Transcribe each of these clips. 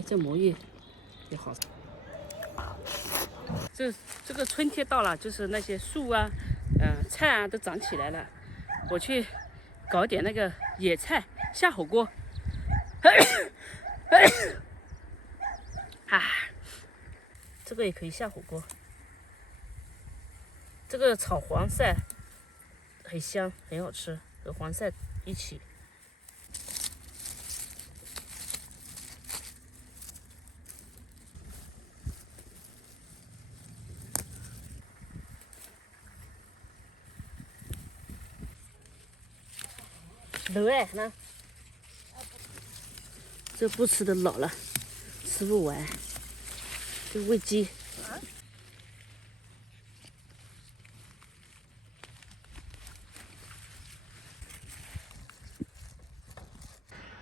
这魔芋也好。这个春天到了，就是那些树啊，菜啊都长起来了。我去搞点那个野菜下火锅。啊，这个也可以下火锅。这个炒黄鳝很香，很好吃，和黄鳝一起。肉哎，那这不吃的老了，吃不完，这喂鸡。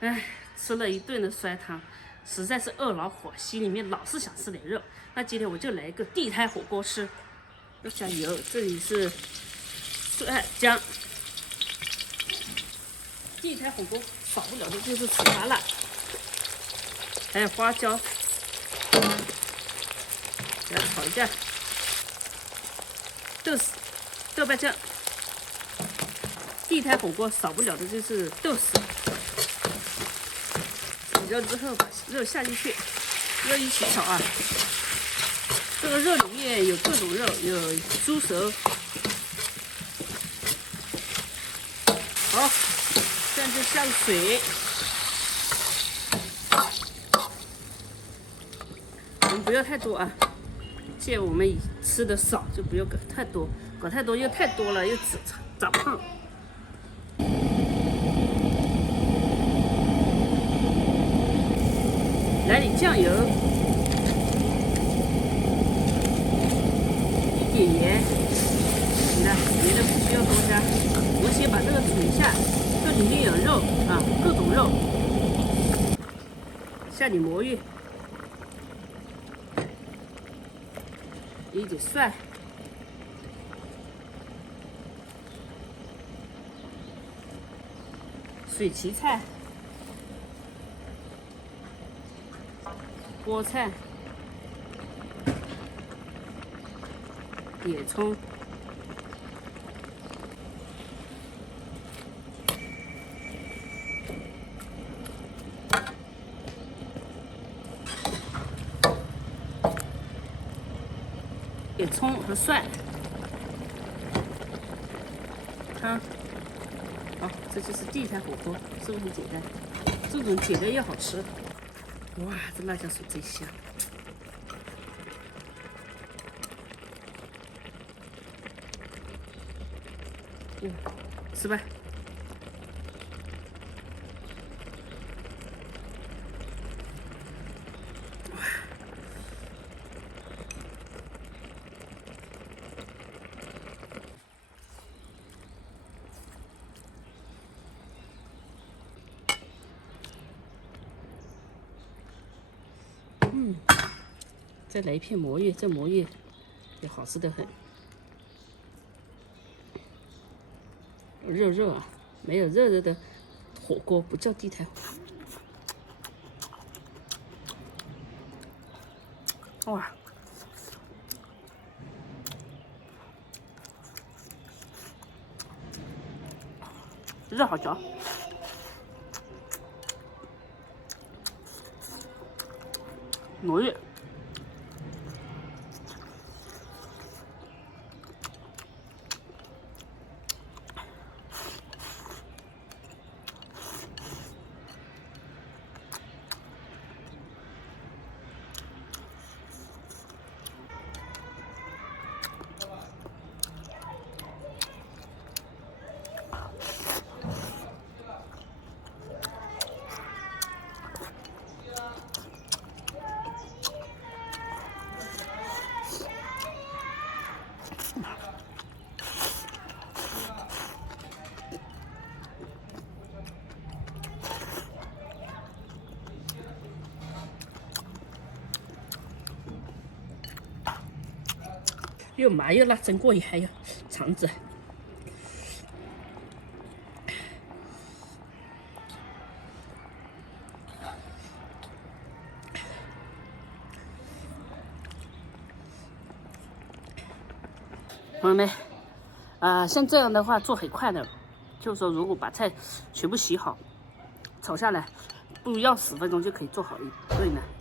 哎，吃了一顿的酸汤，实在是饿老火，心里面老是想吃点肉。那今天我就来一个地摊火锅吃，要加油。这里是蒜姜。地摊火锅少不了的就是糍粑辣，还有花椒，给它炒一下。豆豉、豆瓣酱。地摊火锅少不了的就是豆豉。炒热之后把肉下进去，肉一起炒啊。这个肉里面有各种肉，有猪手。好。这样就下入水，我们不要太多啊。既然我们吃的少，就不要搞太多，搞太多又太多了，又长胖。来点酱油，一点盐，行了，别的不需要多加。我们先把这个煮一下。这里面有肉啊，各种肉，下点魔芋，一点蒜，水芹菜、菠菜、野葱。点葱和蒜，汤。好，这就是地摊火锅，是不是很简单？这种简单又好吃。哇，这辣椒水真香！吃吧。再来一片魔芋，这魔芋也好吃的很。肉肉啊，没有肉肉的火锅不叫地摊火锅。哇，肉好嚼。魔芋。又麻又辣，真过瘾，还有肠子。朋友们，像这样的话做很快的，就是说如果把菜全部洗好，炒下来，不要10分钟就可以做好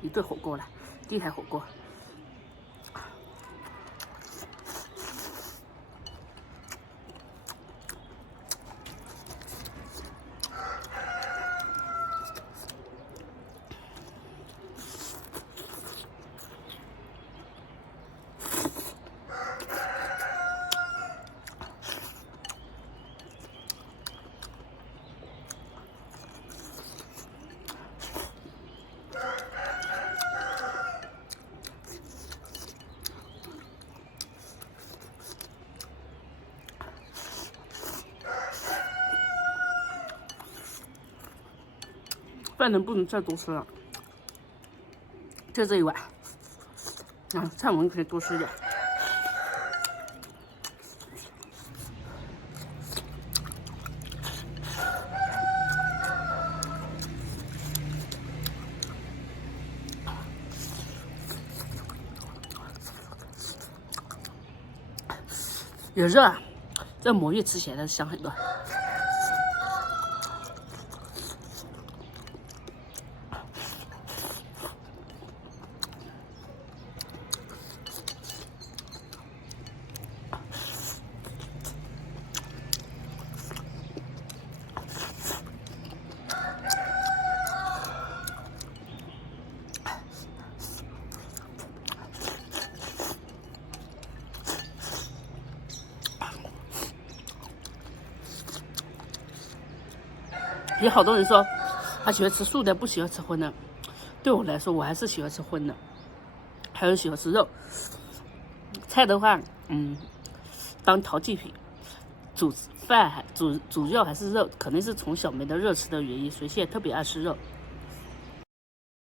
一顿火锅了，地台火锅。饭能不能再多吃了？就这一碗，菜我们可以多吃一点。也热啊，这魔芋吃起来香很多。有好多人说他喜欢吃素的，不喜欢吃荤的。对我来说，我还是喜欢吃荤的，还有喜欢吃肉。菜的话，当调剂品，煮饭主要还是肉，可能是从小没得肉吃的原因，所以现在特别爱吃肉。